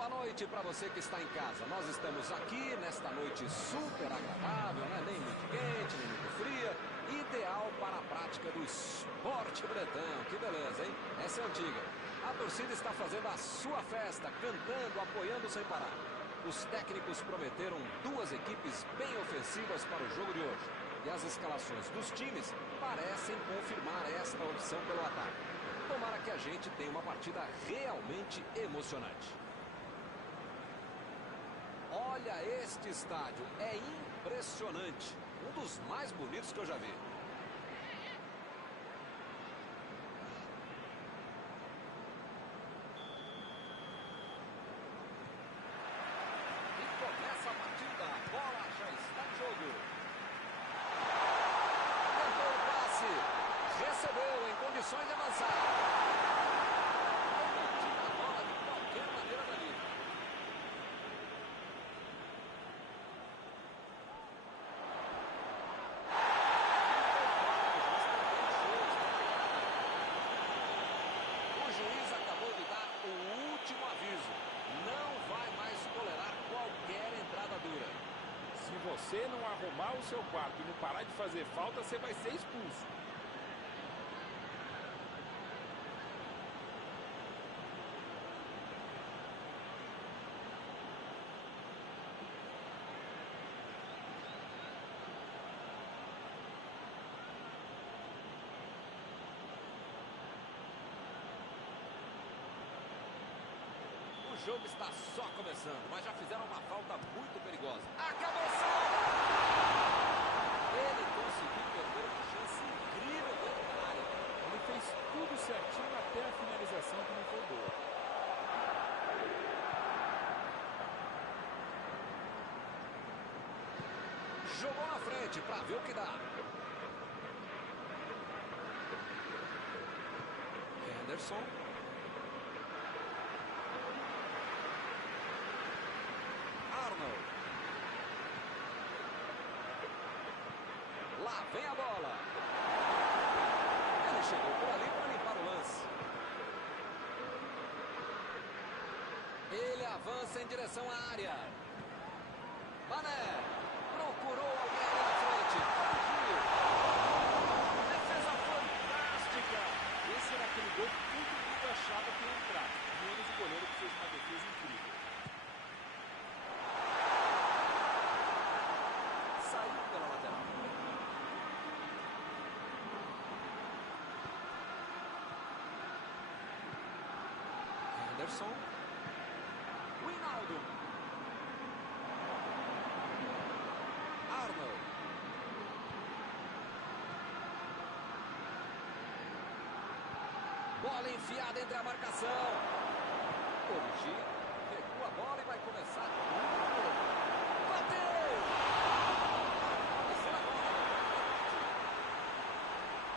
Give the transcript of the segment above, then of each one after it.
Boa noite para você que está em casa. Nós estamos aqui nesta noite super agradável, né? Nem muito quente, nem muito fria. Ideal para a prática do esporte bretão. Que beleza, hein? Essa é antiga. A torcida está fazendo a sua festa, cantando, apoiando sem parar. Os técnicos prometeram duas equipes bem ofensivas para o jogo de hoje. E as escalações dos times parecem confirmar esta opção pelo ataque. Tomara que a gente tenha uma partida realmente emocionante. Olha este estádio, é impressionante. Um dos mais bonitos que eu já vi. E começa a partida, a bola já está em jogo. Tentou o passe, recebeu em condições de avançar. Tira a bola de qualquer maneira dali. O juiz acabou de dar o último aviso. Não vai mais tolerar qualquer entrada dura. Se você não arrumar o seu quarto e não parar de fazer falta, você vai ser expulso. O jogo está só começando, mas já fizeram uma falta muito perigosa. A cabeçada! Ele conseguiu perder uma chance incrível dentro da área. Ele fez tudo certinho até a finalização, que não foi boa. Jogou na frente para ver o que dá. Henderson. Arnold. Lá vem a bola. Ele chegou por ali para limpar o lance. Ele avança em direção à área. Mané procurou alguém ali na frente. Fugiu. Defesa fantástica. Esse era aquele gol que todo mundo achava que ia entrar, menos o goleiro, que fez uma defesa incrível. Saiu pela lateral. Henderson. Wijnaldum. Arnold. Bola enfiada entre a marcação. Corrigir. Recua a bola e vai começar. Bateu!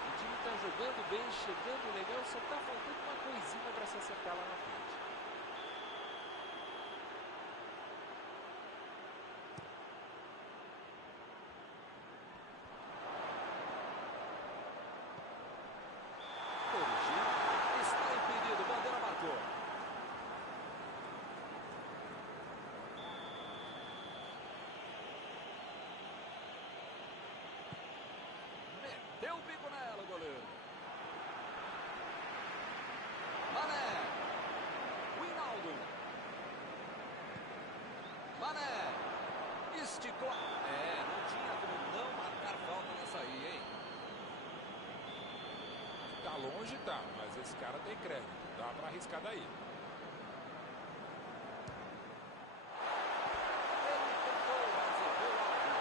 O time está jogando bem, chegando legal, só está faltando uma coisinha para se acertar lá na frente. Corrigir. Está impedido. Bandeira marcou. Meteu o bico nela, o goleiro. Mané. Wijnaldum. Mané. Esticou. Não tinha como não marcar falta nessa aí, hein? Tá longe, tá, mas esse cara tem crédito. Dá para arriscar daí. Ele tentou, mas errou algo.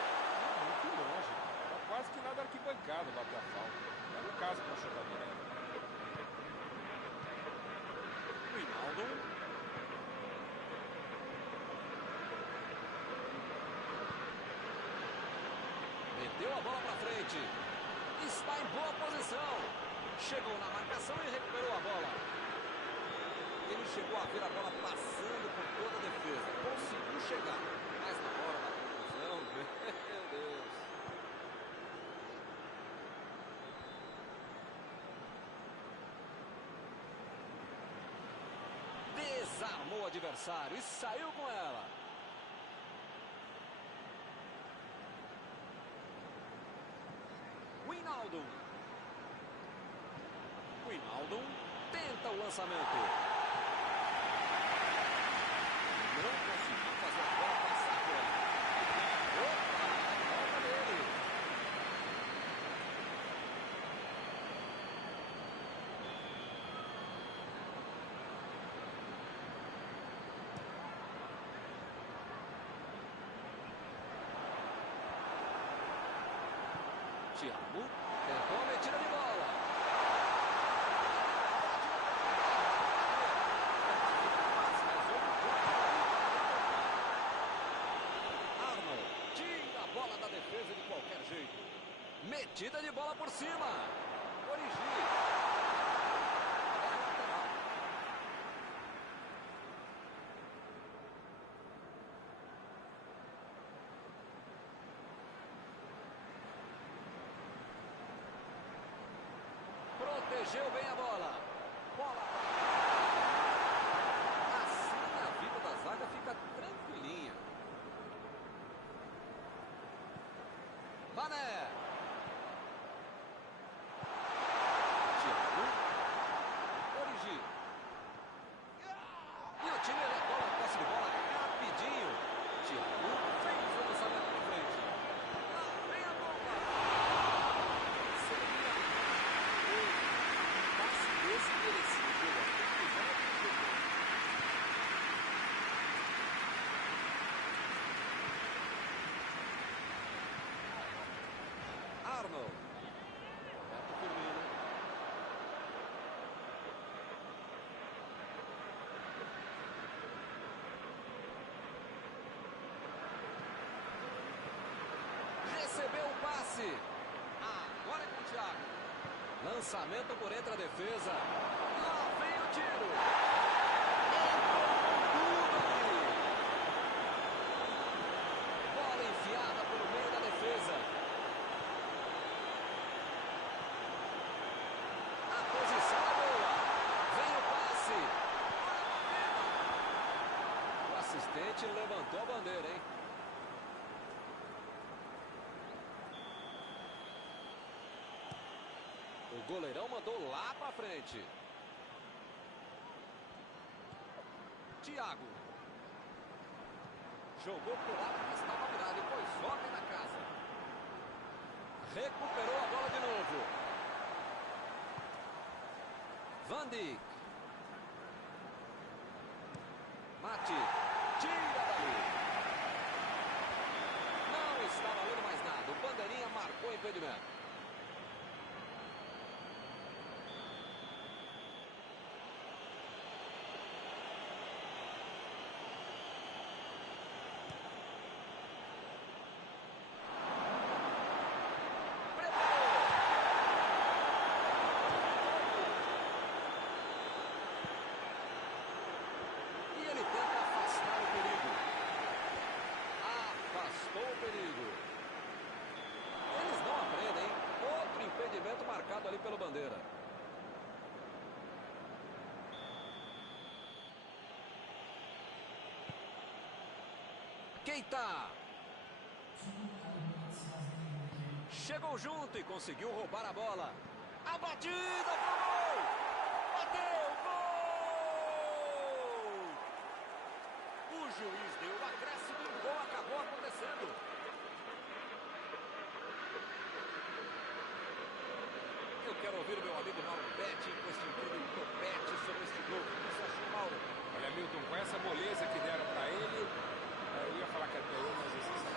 Muito longe. Tá quase que nada arquibancada bater a falta. Era o caso com a jogadora. Wijnaldum. Meteu a bola para frente. Está em boa posição. Chegou na marcação e recuperou a bola. Ele chegou a ver a bola passando por toda a defesa. Conseguiu chegar. Mas na hora da conclusão, meu Deus. Desarmou o adversário e saiu com ela. Wijnaldum. Wijnaldum tenta o lançamento. Não conseguiu fazer a bola passar por ele. Opa, volta dele. Thiago tentou a metida de bola. Arnold tira a bola da defesa de qualquer jeito. Metida de bola por cima. Origi. É lateral. Protegeu bem a bola. Bola. Assim a vida da zaga fica tranquilinha. Mané. Thiago. Origi. E o time retorna a posse de bola rapidinho. Thiago fez o lançamento para frente. Lá vem a bomba. Seria passe desmerecido. Arnold. Roberto Firmino. Recebeu o passe. Agora é com o Thiago. Lançamento por entre a defesa. Lá vem o tiro. Tudo ali. Bola enfiada pelo meio da defesa. A posição é boa. Vem o passe. O assistente levantou a bandeira, hein? O goleirão mandou lá pra frente. Thiago. Jogou pro lado que estava virado e pôs ordem na casa. Recuperou a bola de novo. Van Dijk. Mati. Tira dali. Não está valendo mais nada. O bandeirinha marcou o impedimento. Marcado ali pelo bandeira. Keita. Chegou junto e conseguiu roubar a bola. A batida pro gol. Bateu, gol! O juiz deu o acréscimo e o gol acabou acontecendo. Eu quero ouvir o meu amigo Mauro Betti com este incrível topete sobre este gol. O que você achou, Mauro? Olha, Milton, com essa moleza que deram para ele, eu ia falar que até eu, mas você sabe.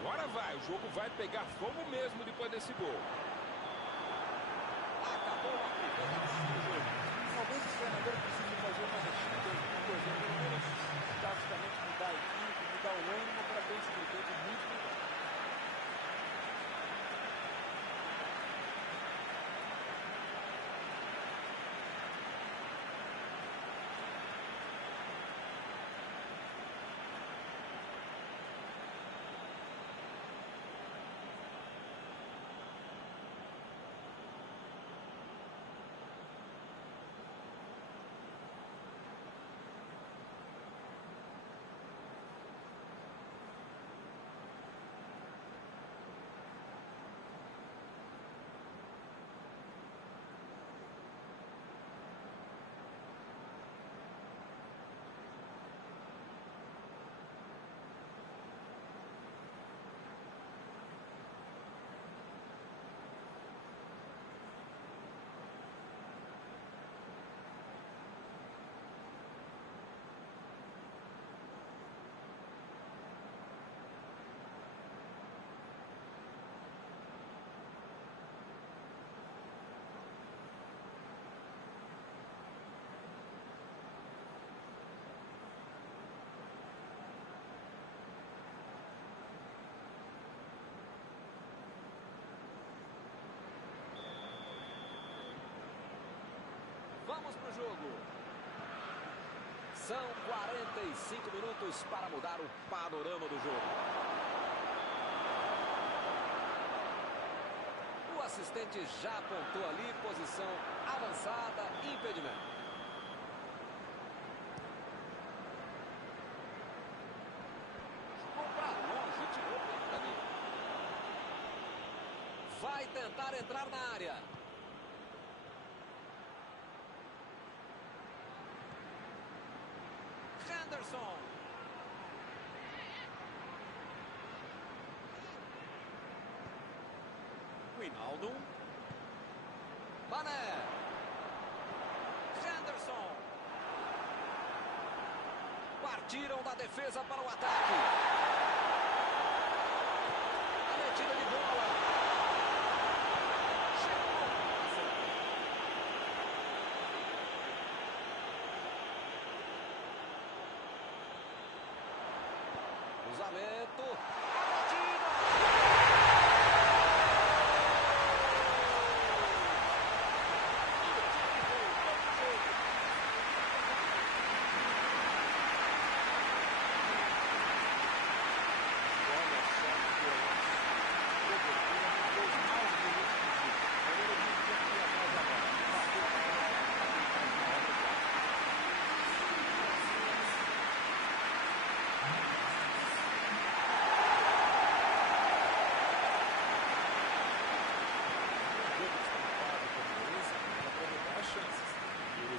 Agora vai, o jogo vai pegar fogo mesmo depois desse gol. Talvez o treinador precise fazer uma mexida, alguma coisa, pelo menos taticamente mudar a equipe, mudar o ânimo para ter esse defeito muito melhor. Vamos pro jogo. São 45 minutos para mudar o panorama do jogo. O assistente já apontou ali, posição avançada, impedimento. Jogou para longe, tirou bem dali. Vai tentar entrar na área. Henderson. Wijnaldum. Mané. Henderson. Partiram da defesa para o ataque. A metida de bola. Cruzamento. A batida.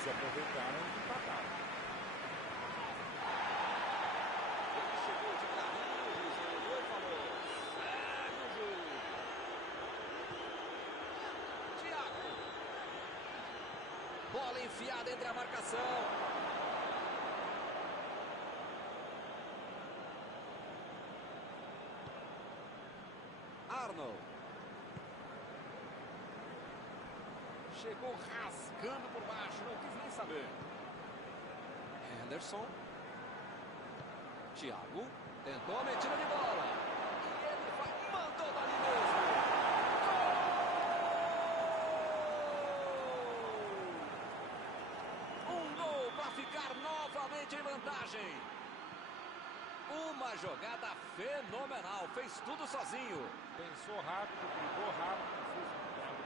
Aproveitaram e empataram. Ele chegou de carrinho, olhou e falou: segue o jogo. Thiago. Bola enfiada entre a marcação. Arnold. Chegou rasgando por baixo, não quis nem saber. Henderson. Thiago. Tentou a metida de bola. E ele vai, mandou dali mesmo. Gol! Um gol para ficar novamente em vantagem. Uma jogada fenomenal. Fez tudo sozinho. Pensou rápido, brigou rápido e fez um belo.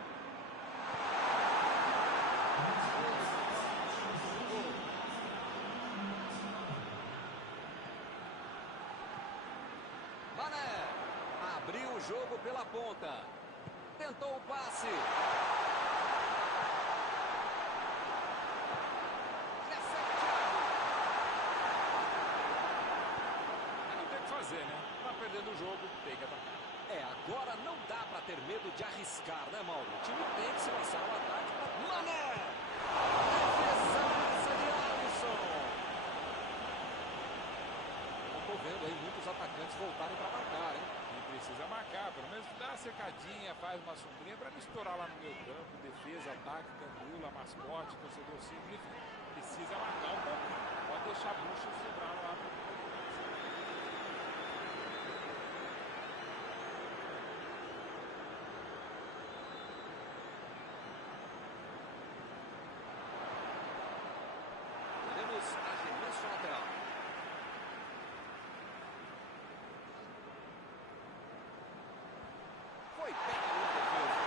Mané abriu o jogo pela ponta. Tentou o passe. Recebe Thiago. Não tem o que fazer, né? Tá perdendo o jogo, tem que atacar. Agora não dá para ter medo de arriscar, né, Mauro? O time tem que se lançar ao ataque. Mané! Defesaça de Alisson. Eu tô vendo aí muitos atacantes voltarem para marcar, hein? E precisa marcar, pelo menos dá uma secadinha, faz uma sombrinha para não estourar lá no meio campo. Defesa, ataque, gandula, mascote, torcedor simples, enfim. Precisa marcar um pouquinho. Pode deixar a bucha sobrar lá no arremesso lateral. Foi bem ali a defesa.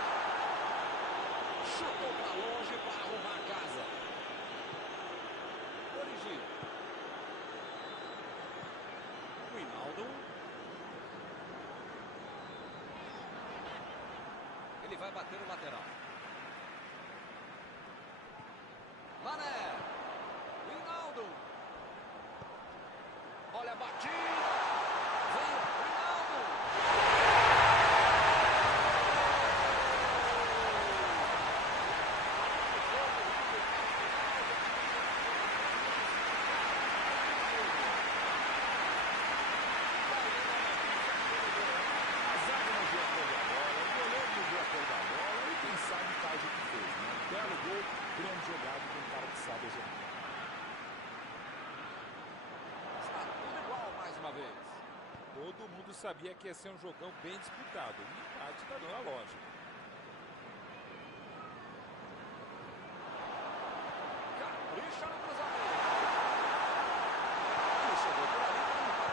Chutou para longe para arrumar a casa. Origi. Wijnaldum. Ele vai bater no lateral. Mané. Wijnaldum. Olha a batida. Vem o Wijnaldum. A zaga não viu a cor da bola, o goleiro não viu a cor da bola e quem sabe faz o que fez, né? Belo gol, grande jogada de um cara que sabe executar. Está tudo igual mais uma vez. Todo mundo sabia que ia ser um jogão bem disputado. O empate está dando a lógica. capricha no cruzamento. Ele chegou por ali para limpar.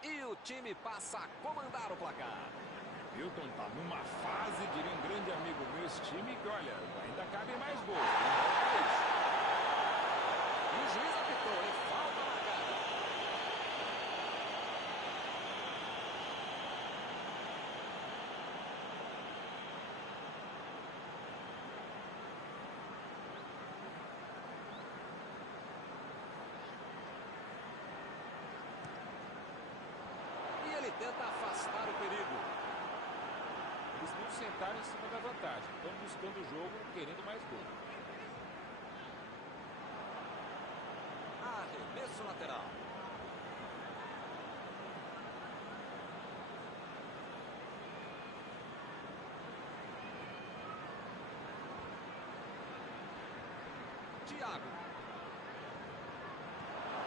E o time passa a comandar o placar. Hilton tá numa fase, diria um grande amigo meu, esse time, que olha, ainda cabe mais gols. E o juiz apitou, hein? Falta marcada. E ele tenta afastar o perigo. Eles não sentaram em cima da vantagem, estão buscando o jogo, querendo mais gol. Arremesso lateral. Thiago.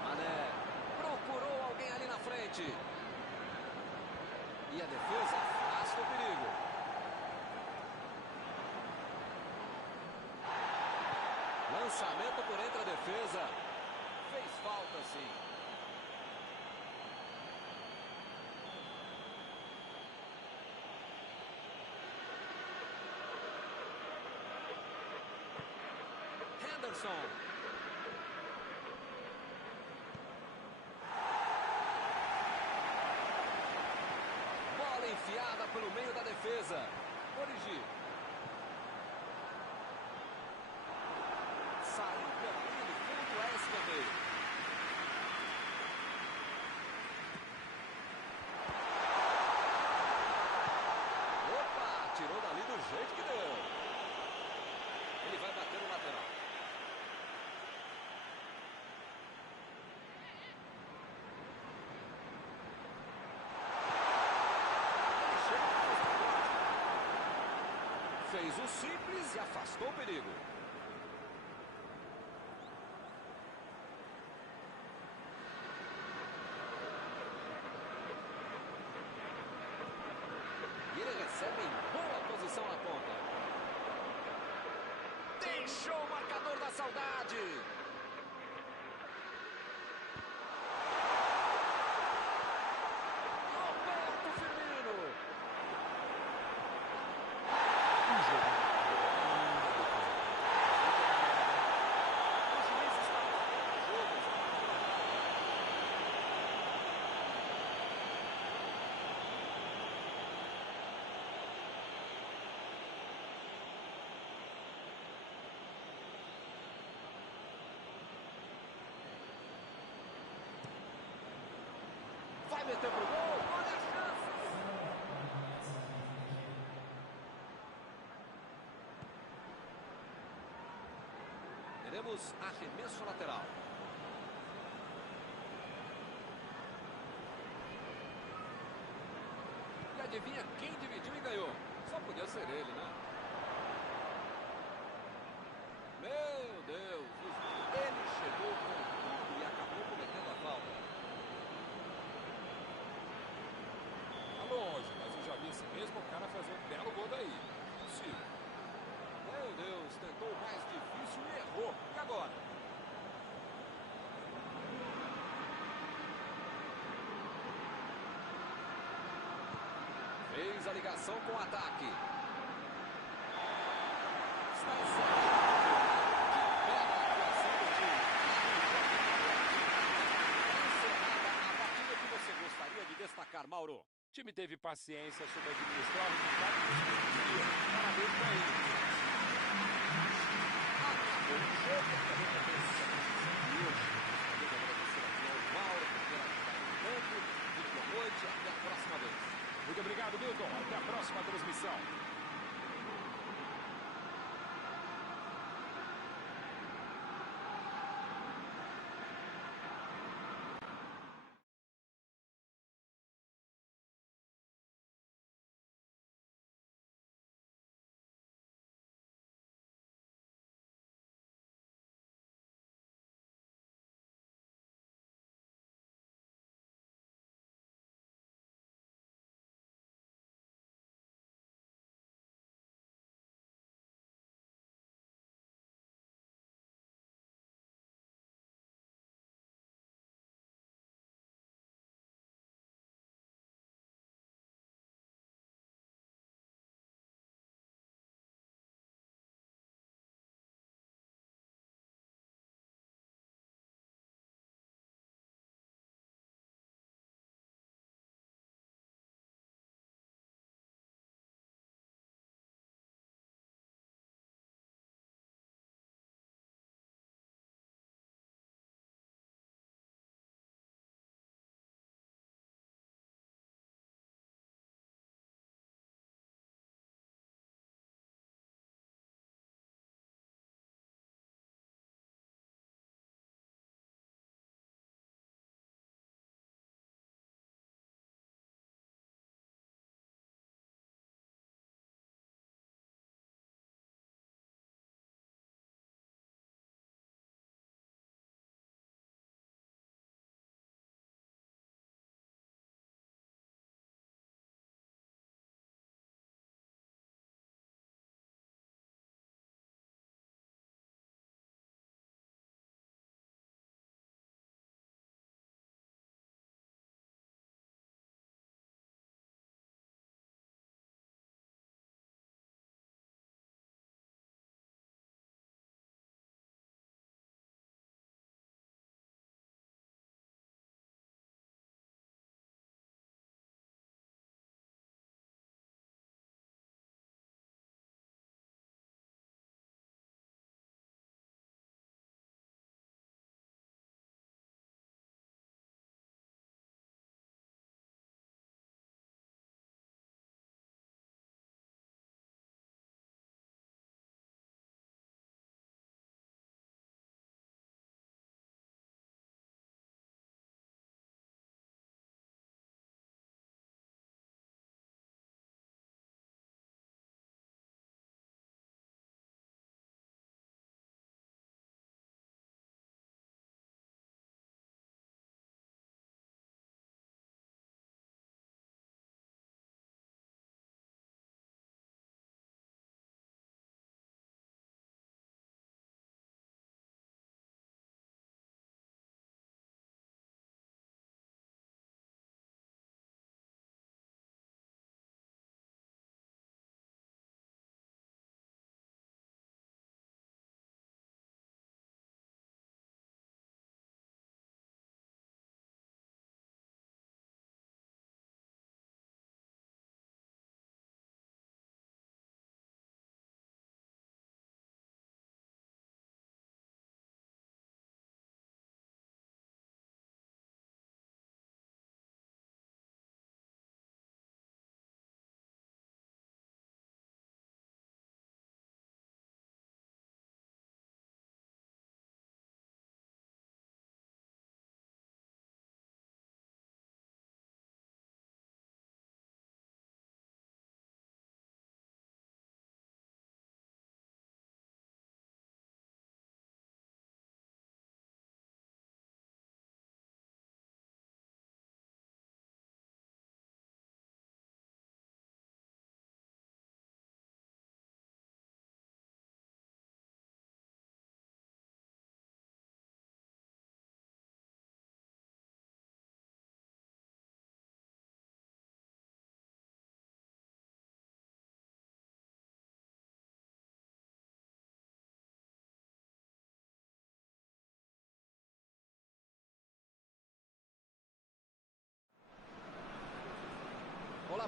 Mané procurou alguém ali na frente. E a defesa afasta o perigo. Lançamento por entre a defesa. Fez falta, sim. Henderson. Bola enfiada pelo meio da defesa. Origi. Saiu pela linha de fundo, é escanteio. Opa, tirou dali do jeito que deu. Ele vai bater no lateral. Fez o simples e afastou o perigo. E ele recebe em boa posição na ponta. Deixou o marcador da saudade. Roberto Firmino. Vai meter pro gol. Olha a chance. Teremos arremesso lateral. E adivinha quem dividiu e ganhou? Só podia ser ele, né? Meu Deus. Ele chegou com tudo e acabou cometendo a falta. Tá longe, mas eu já vi esse mesmo cara fazer um belo gol daí. Possível. Meu Deus, tentou o mais difícil e errou. E agora? a ligação com o ataque. Está encerrado. Que bela atuação do time. Encerrada a partida que você gostaria de destacar, Mauro. O time teve paciência sobre administrar o resultado e conseguiu. Parabéns para ele. Acabou o jogo. Também também essa transmissão de hoje. Gostaria de agradecer aqui ao Mauro por ter ajudado no campo. Muito boa noite. Até a próxima vez. Muito obrigado, Milton. Até a próxima transmissão.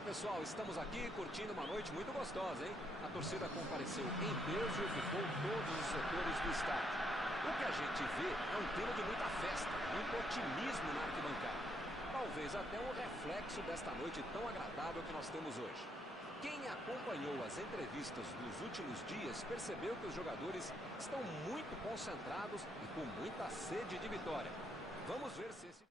pessoal, estamos aqui curtindo uma noite muito gostosa, hein? A torcida compareceu em peso e ocupou todos os setores do estádio. O que a gente vê é um clima de muita festa, muito otimismo na arquibancada. Talvez até um reflexo desta noite tão agradável que nós temos hoje. Quem acompanhou as entrevistas dos últimos dias percebeu que os jogadores estão muito concentrados e com muita sede de vitória. Vamos ver se esse...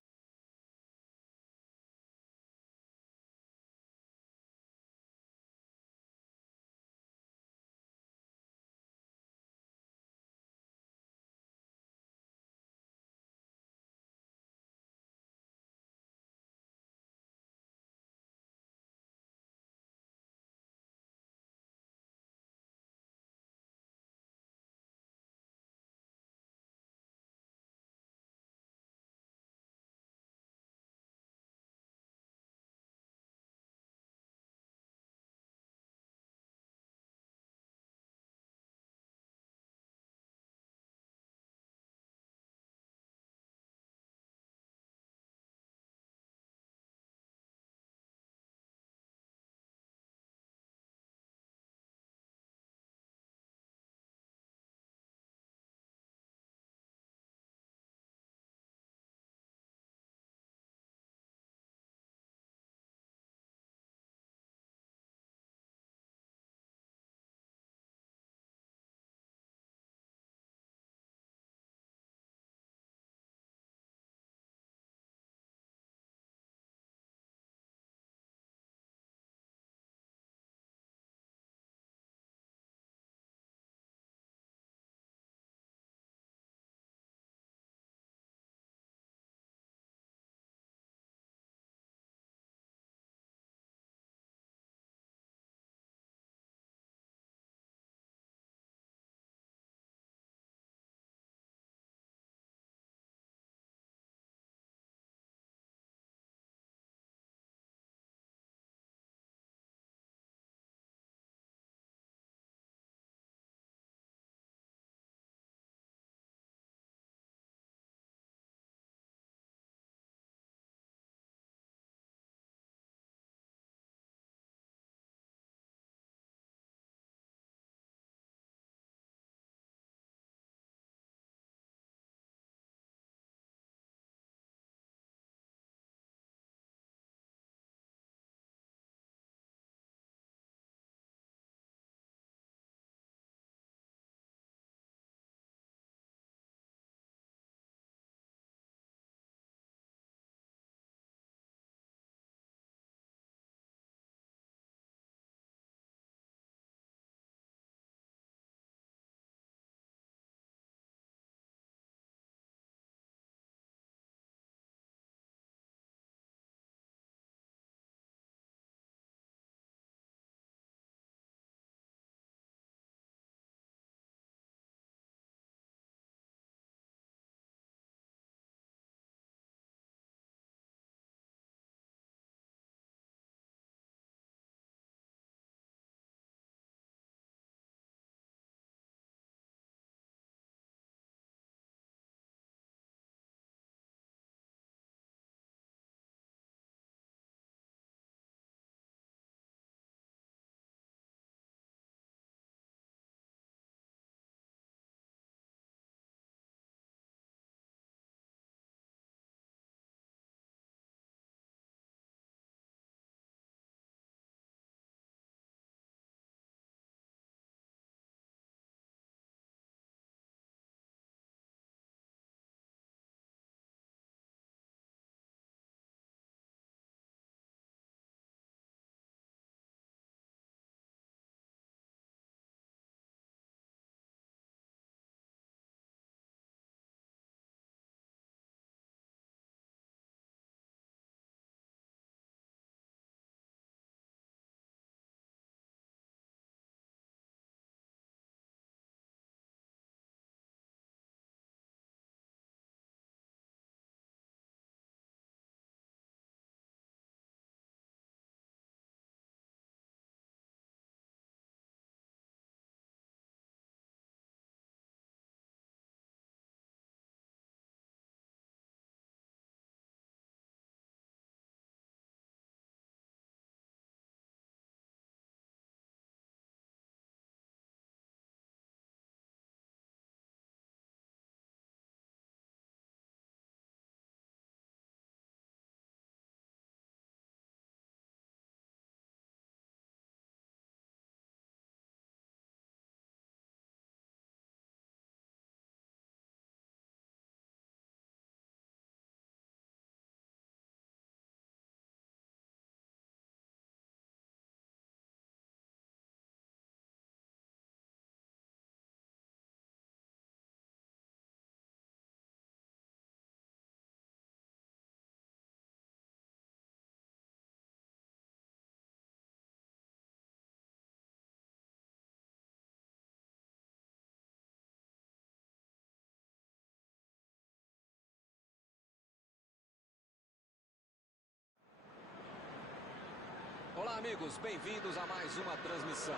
Olá, amigos, bem-vindos a mais uma transmissão.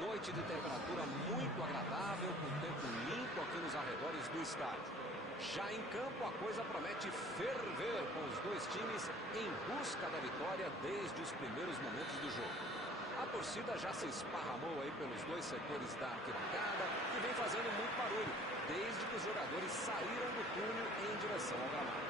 Noite de temperatura muito agradável, com tempo limpo aqui nos arredores do estádio. Já em campo, a coisa promete ferver, com os dois times em busca da vitória desde os primeiros momentos do jogo. A torcida já se esparramou aí pelos dois setores da arquibancada, que vem fazendo muito barulho, desde que os jogadores saíram do túnel em direção ao gramado.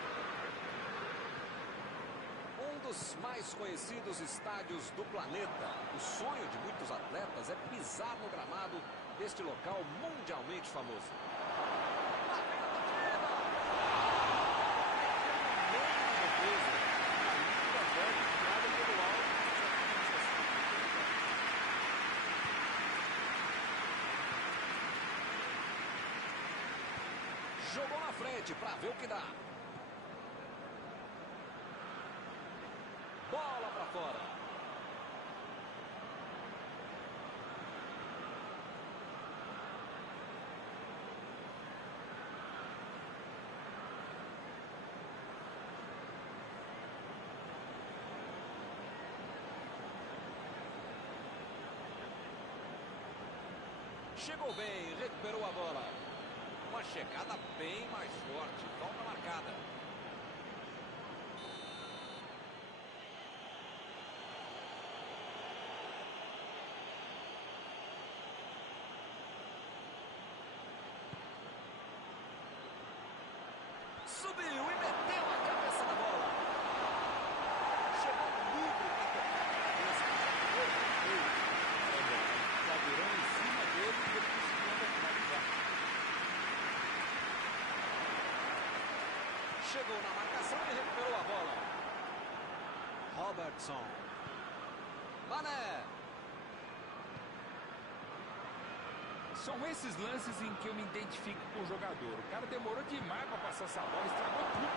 Um dos mais conhecidos estádios do planeta. O sonho de muitos atletas é pisar no gramado deste local mundialmente famoso. Jogou na frente para ver o que dá. Bola para fora. Chegou bem, recuperou a bola. Uma chegada bem mais forte. Falta marcada. Subiu e meteu a cabeça na bola. Chegou livre para tocar a cabeça. Já virou em cima dele e ele conseguiu finalizar. Chegou na marcação e recuperou a bola. Robertson. Mané. São esses lances em que eu me identifico com o jogador. O cara demorou demais para passar essa bola, estragou tudo.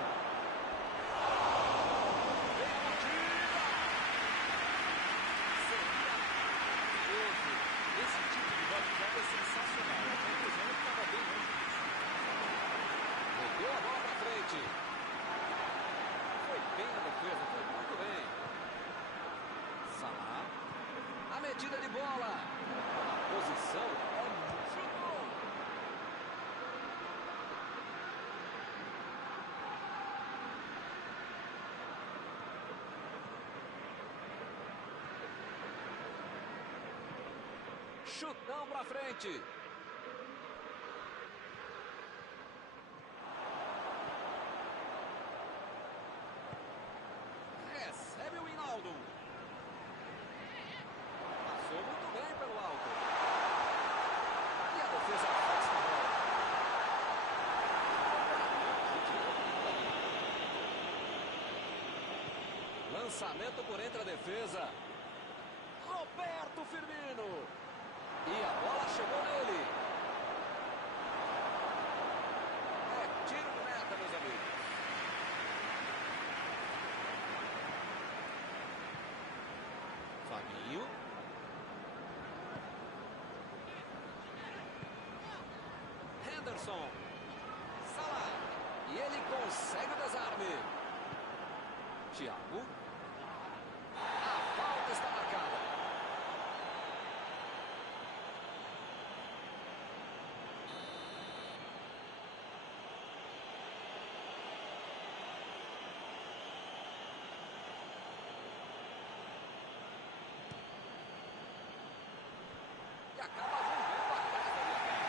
Vem a batida. Seria maravilhoso. Esse tipo de bola de jogo é sensacional. A conclusão é que estava bem longe disso. Meteu a bola para frente. Foi bem na defesa, foi muito bem. Salah. A medida de bola. A posição é muito boa. Chutão pra frente. Recebe o Hinaldo. Passou muito bem pelo alto. E a defesa afasta a bola. Lançamento por entre a defesa. Roberto Firmino. E a bola chegou nele. É tiro de meta, meus amigos. Fabinho. Henderson. Salah. E ele consegue o desarme. Thiago. A falta está marcada. E acaba rompendo a casa do ataque.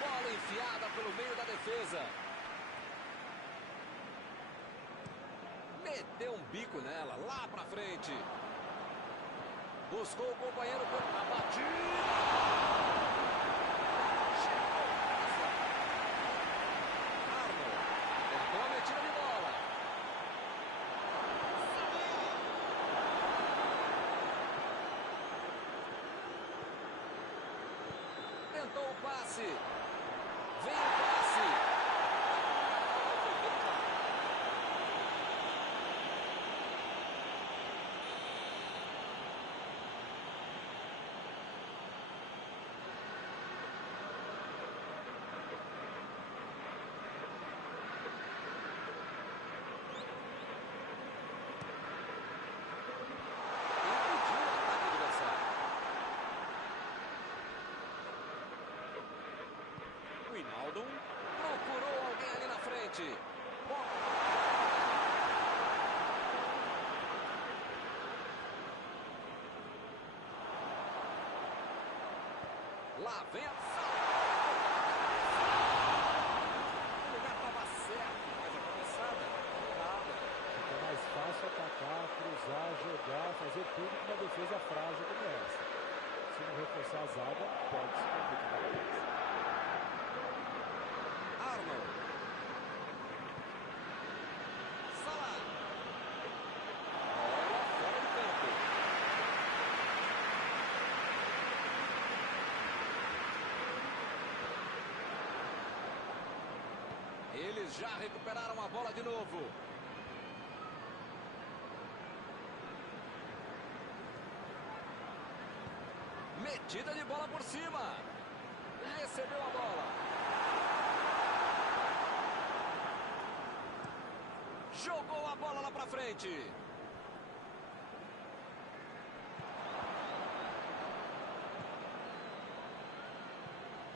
Bola enfiada pelo meio da defesa. Meteu um bico nela, lá pra frente. Buscou o companheiro na batida. Chegou casa. Arnold. Tentou a metida de bola. Tentou o passe. Vem o passe. Foi bem claro. frente. Lá vem a o lugar estava certo, mas a cabeçada errada. É mais fácil atacar, cruzar, jogar, fazer tudo com uma defesa frágil como essa. Se não reforçar a zaga, pode se complicar mais. Arnold. Salah. Bola fora do campo. Eles já recuperaram a bola de novo. Metida de bola por cima. Recebeu a bola. Jogou a bola lá pra frente.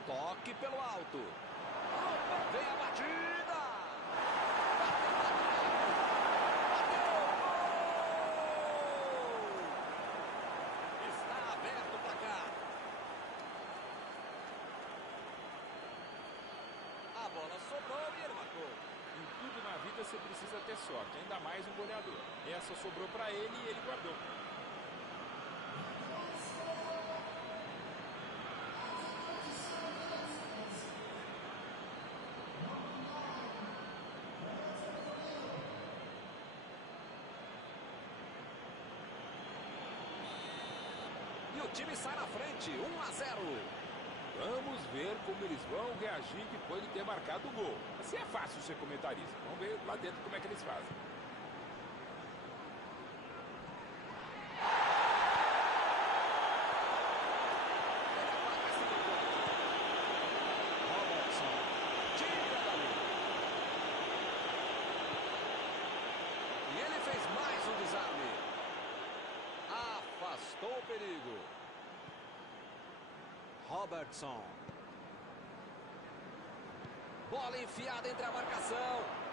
Toque pelo alto. Opa, vem a batida. Bateu. Gol! Está aberto o placar. A bola sobrou e ele marcou. Em tudo na vida você precisa ter sorte, ainda mais um goleador. Essa sobrou para ele e ele guardou. E o time sai na frente, 1-0. Vamos ver como eles vão reagir depois de ter marcado o gol. Assim é fácil ser comentarista. Vamos ver lá dentro como é que eles fazem. Robertson. Tira dali. E ele fez mais um desarme. Afastou o perigo. Robertson. Bola enfiada entre a marcação.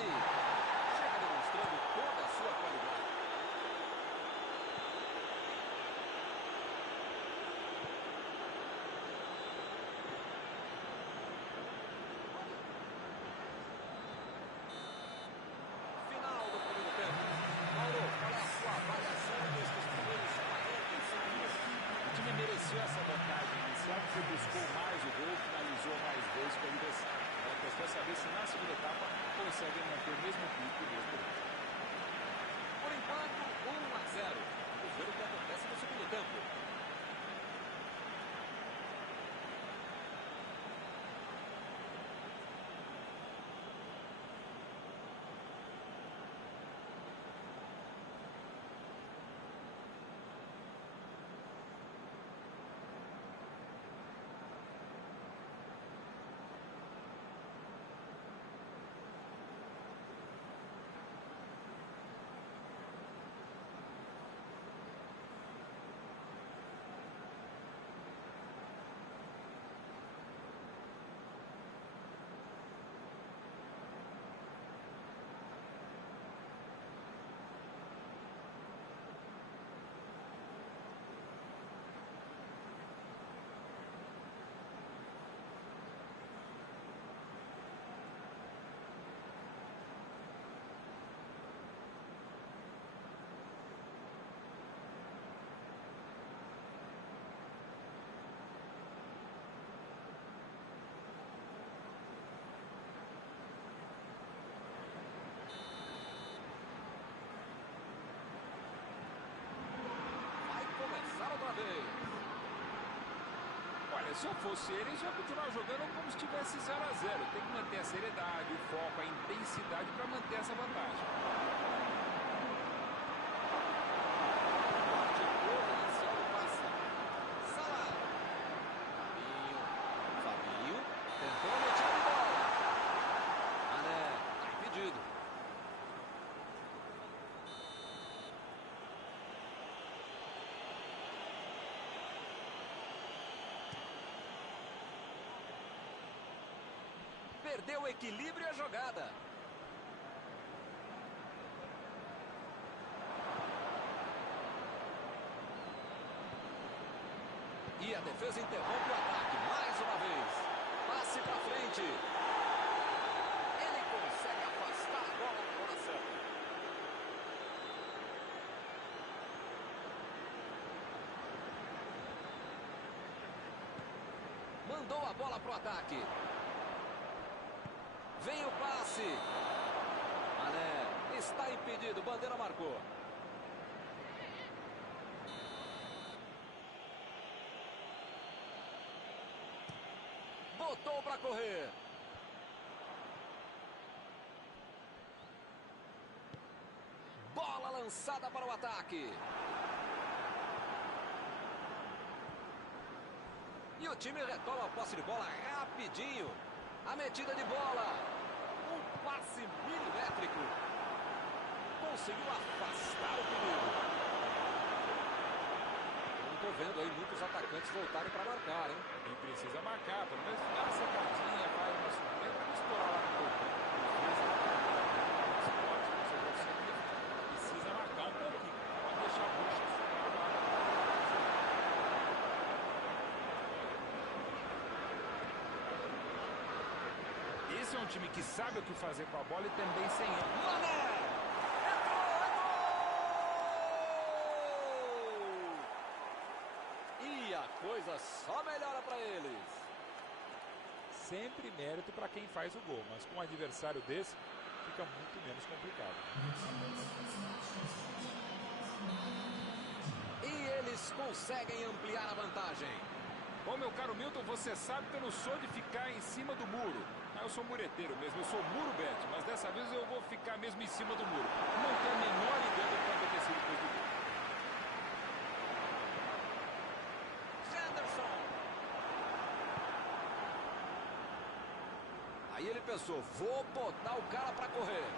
Chega demonstrando toda a sua qualidade. Final do primeiro tempo. Mauro, qual é a sua avaliação destes primeiros 45 minutos? O time mereceu essa vantagem inicial, porque buscou mais o gol, finalizou mais vezes com o adversário. Ela quer saber se na segunda etapa conseguem manter o mesmo pico e o mesmo ritmo. Por enquanto, 1-0. Vamos ver o que acontece no segundo tempo. Se eu fosse eles, eu ia continuar jogando como se estivesse 0 a 0. Tem que manter a seriedade, o foco, a intensidade para manter essa vantagem. Corte todo inicial do passe. Salah. Fabinho. Tentou a metida de bola. Mané. Tá impedido. Perdeu o equilíbrio e a jogada. E a defesa interrompe o ataque mais uma vez. Passe pra frente. Ele consegue afastar a bola na hora certa. Mandou a bola pro ataque. Vem o passe. Mané está impedido. Bandeira marcou. Botou para correr. Bola lançada para o ataque. E o time retoma a posse de bola rapidinho. A metida de bola. Um passe milimétrico. Conseguiu afastar o perigo. Não estou vendo aí muitos atacantes voltarem para marcar, hein? E precisa marcar, pelo menos dá uma secadinha, faz uma surpresa, para estourar lá no corpo. Precisa marcar um pouquinho. Pode deixar a bucha Esse é um time que sabe o que fazer com a bola e também sem ele. Mané! Entrou! E a coisa só melhora para eles. Sempre mérito para quem faz o gol, mas com um adversário desse fica muito menos complicado. E eles conseguem ampliar a vantagem. Bom, meu caro Milton, você sabe que eu não sou de ficar em cima do muro. Eu sou mureteiro mesmo, eu sou muro bet, mas dessa vez eu vou ficar mesmo em cima do muro. Não tenho a menor ideia do que vai acontecer depois do gol. Henderson. Aí ele pensou, vou botar o cara para correr.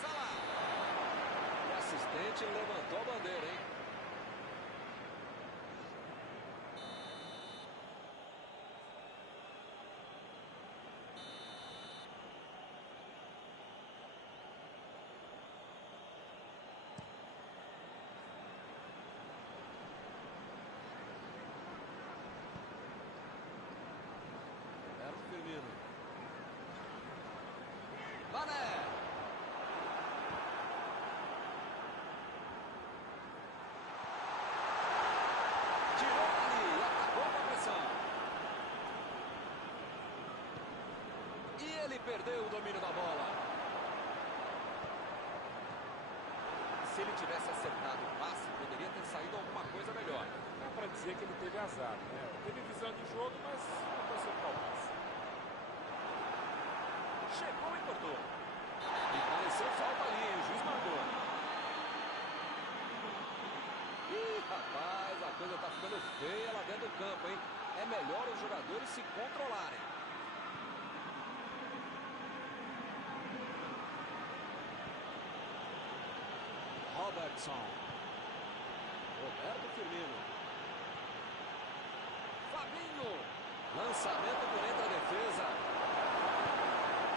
Salah. O assistente levantou a bandeira, hein? Firmino. Mané. Tirou ali e atacou com a pressão. E ele perdeu o domínio da bola. Se ele tivesse acertado o passe, poderia ter saído alguma coisa melhor. Dá para dizer que ele teve azar, né? Teve visão de jogo, mas não acertou o passe. Chegou e cortou. E pareceu falta ali, hein? O juiz marcou. Ih, rapaz, a coisa tá ficando feia lá dentro do campo, hein? É melhor os jogadores se controlarem. Robertson. Roberto Firmino. Fabinho. Lançamento por entre a defesa.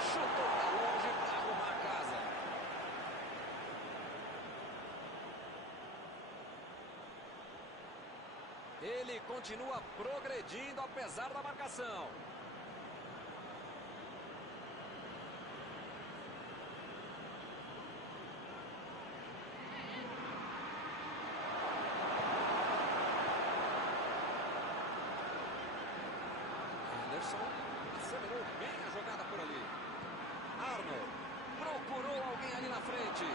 Chutou para longe para arrumar a casa. Ele continua progredindo apesar da marcação. Henderson acelerou bem a jogada por ali. Arnold procurou alguém ali na frente.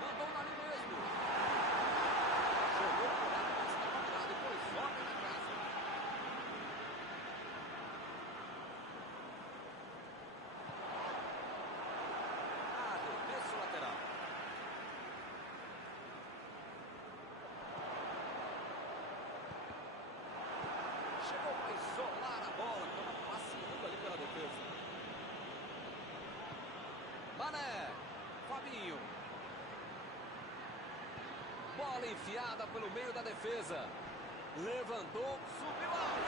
Mandou ali mesmo. Jogou por ela, mas estava virado e pôs ordem na casa. Mané. Fabinho. Bola enfiada pelo meio da defesa. Levantou, subiu alto.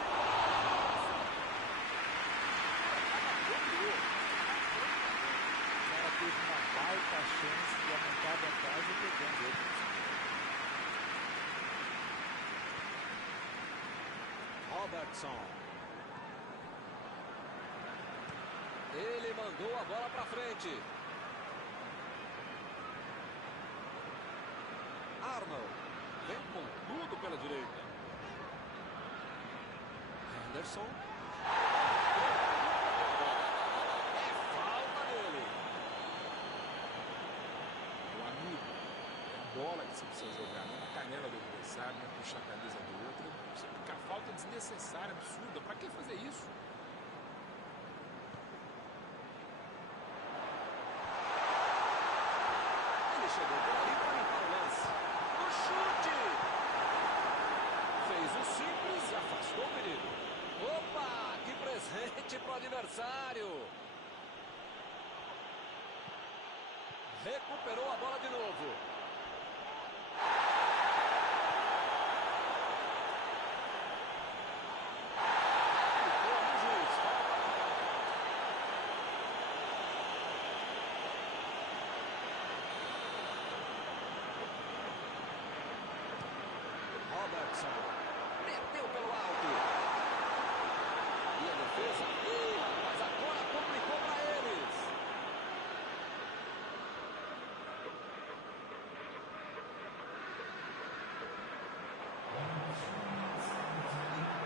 O cara teve uma baita chance de aumentar a vantagem pegando ele. Robertson. Ele mandou a bola para frente. Arnold. Vem com tudo pela direita. Henderson. É falta dele. Meu amigo, é a bola que você precisa jogar, não na canela do adversário, não puxar a camisa do outro. Você fica a falta desnecessária, absurda. Pra que fazer isso? Ele chegou por ali para limpar o lance. No chute. Fez o simples e afastou o perigo. Opa, que presente pro adversário. Recuperou a bola de novo. Robertson. Meteu pelo alto. E a defesa? Ih, rapaz, agora complicou para eles.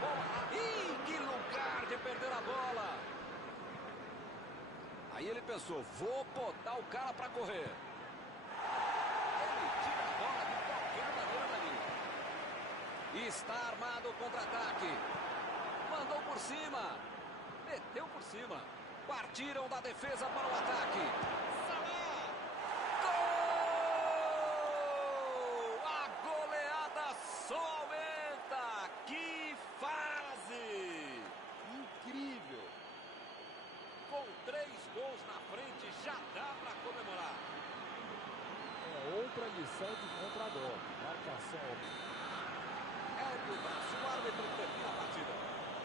Boa. Ih, que lugar de perder a bola. Aí ele pensou, vou botar o cara para correr. Ele tira a bola de qualquer maneira da linha. Está armado o contra-ataque. Mandou por cima. Meteu por cima. Partiram da defesa para o ataque. Salah! Gol! A goleada só aumenta. Que fase! Incrível! Com 3 gols na frente, já dá para comemorar. É outra lição de contragolpe. Marcação. Ergue o braço, o árbitro termina a partida.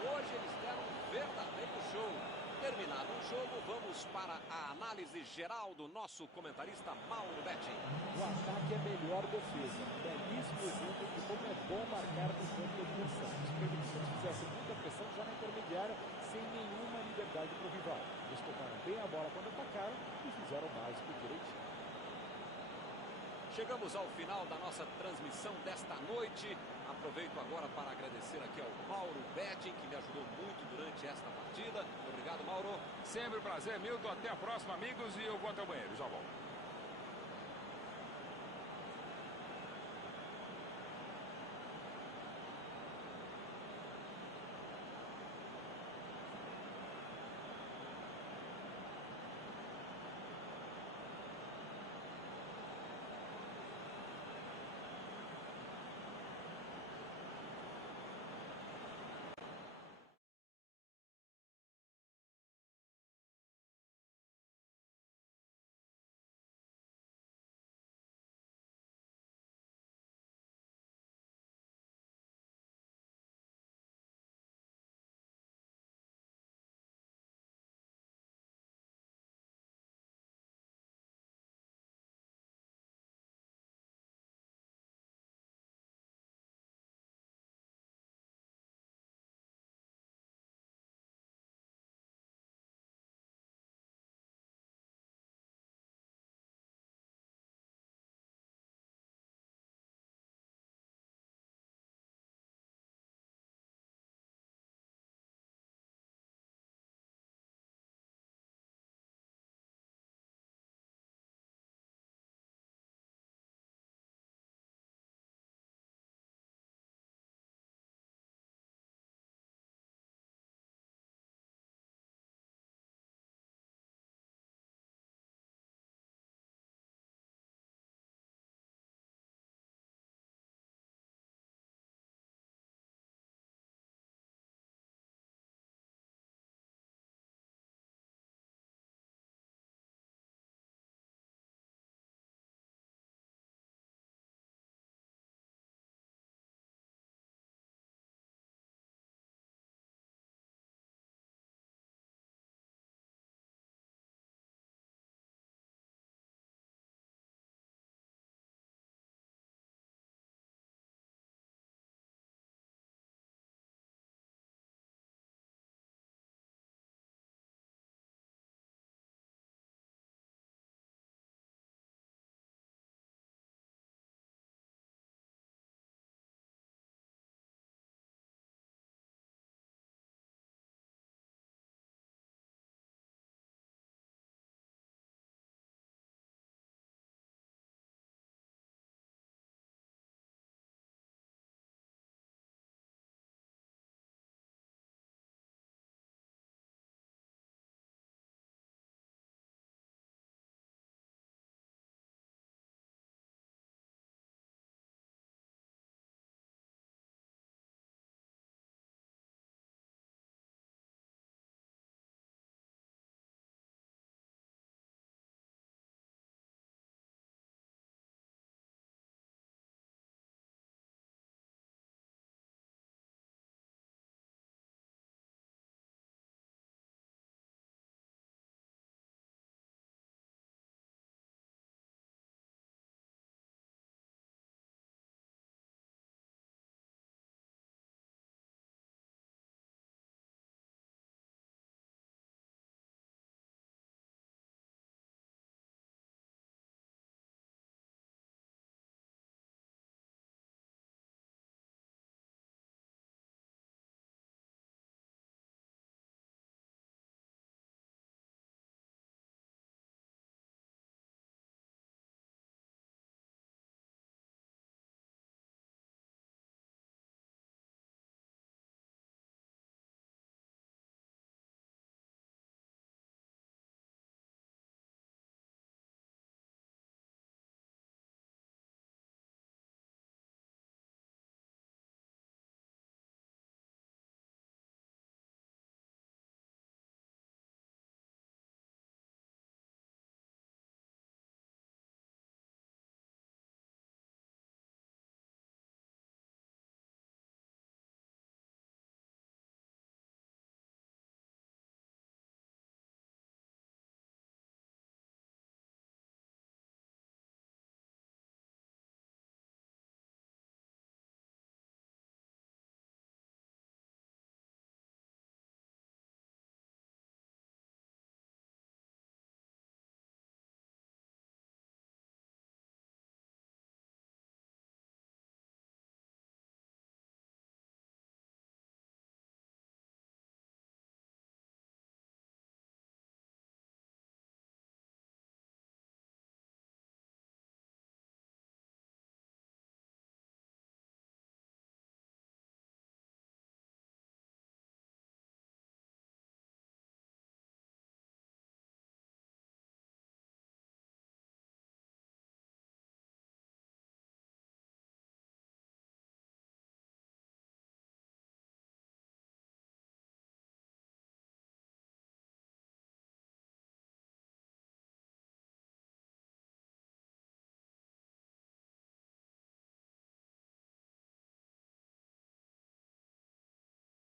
Hoje eles deram um verdadeiro show. Terminado o jogo, vamos para a análise geral do nosso comentarista Mauro Betting. O ataque é melhor defesa. Belíssimo exemplo de como é bom marcar no campo de adversário. Se o Santos fizesse muita pressão já na intermediária, sem nenhuma liberdade para o rival. Eles tocaram bem a bola quando atacaram e fizeram o básico direitinho. Chegamos ao final da nossa transmissão desta noite. Aproveito agora para agradecer aqui ao Mauro Betting, que me ajudou muito durante esta partida. Obrigado, Mauro. Sempre um prazer, Milton. Até a próxima, amigos. E eu vou até o banheiro. Já volto.